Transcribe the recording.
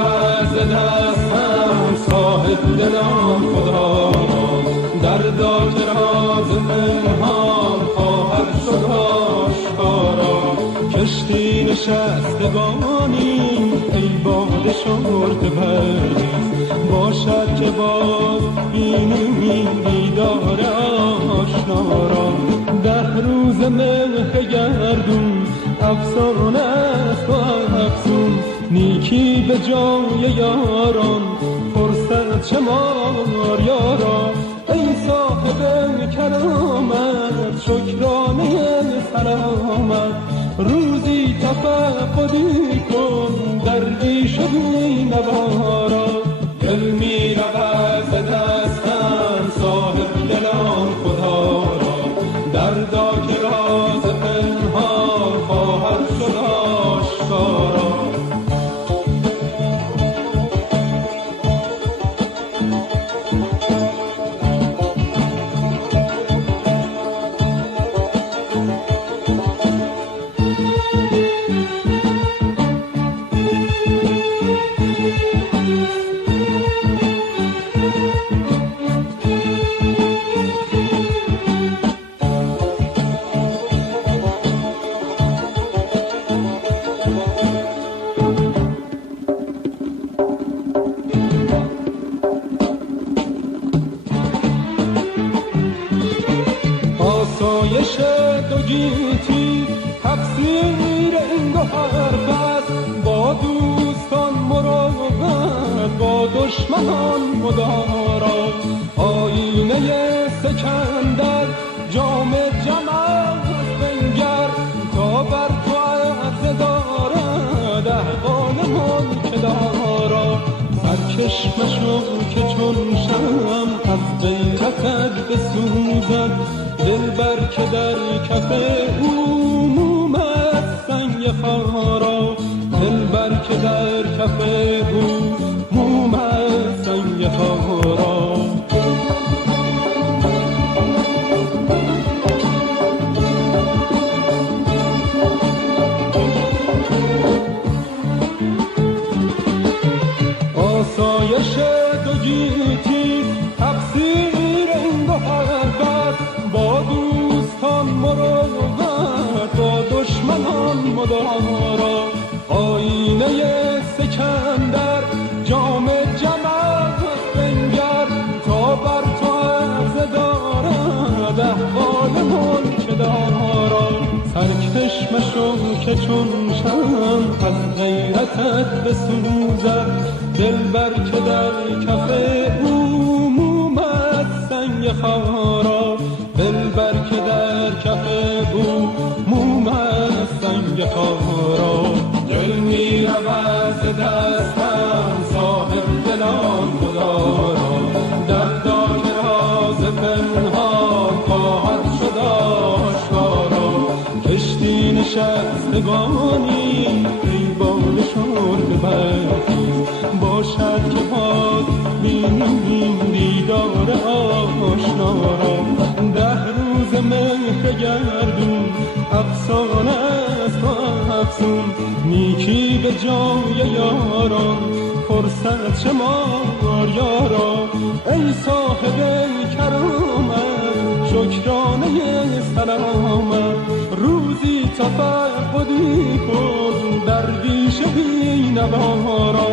رود ز دستم صاحب دلان خدا را، دردا که راز پنهان خواهد شد آشکارا. کشتی نشستگانی ای باد شرط پرویز، باشد که باز بینیم دیدار آشنا را. 10 روز مهر گردون افسانه است و افسون، نیکی به جای یاران فرصت شمار یارا. ای صاحب کرامت شکرانه سلامت، روزی تفقدی کن دردی شدی نوارا. دل می رود ز دستم صاحب دلان خدا را، دردا که راز پنهان خواهد شد آشکارا. آسایش دو گیتی تفسیر این دو حرف است، با دوستان مراقبت با دشمنان مدارا. آینه سکندر جام جمال بنگر، تا بر تو عرضه دارد احوال ملک دارا. سرکش مشو که چون شمع از غیرتت بسوزد، دلبر که در کف او موم است سنگ خارا. دلبر که در کف او موم است سنگ خارا. آسایش دو گیتی تفسیر این دو حرف است، با دوستان مراقبت با دشمنان مدارا. آینه سکندر جام جمال بنگر، تا بر تو عرضه دارد احوال ملک دارا. سرکش مشو که چون شمع از غیرتت بسوزد، دلبر که در کف او موم است سنگ خارا. دلبر که در کف او موم است سنگ خارا. دل می رود ز دستم صاحب دلان خدا را، دردا که راز پنهان خواهد شد آشکارا. کشتی نشستگانی ای باد شرط پرویز، باشد که باز بینیم دیدار آشنا را. 10 روز مهر گردون افسانه است و افسون، نیکی به جای یاران فرصت شمار یارا. ای صاحب کرامت شکرانه سلامت، روزی تفقدی کن درویش بی نوارا.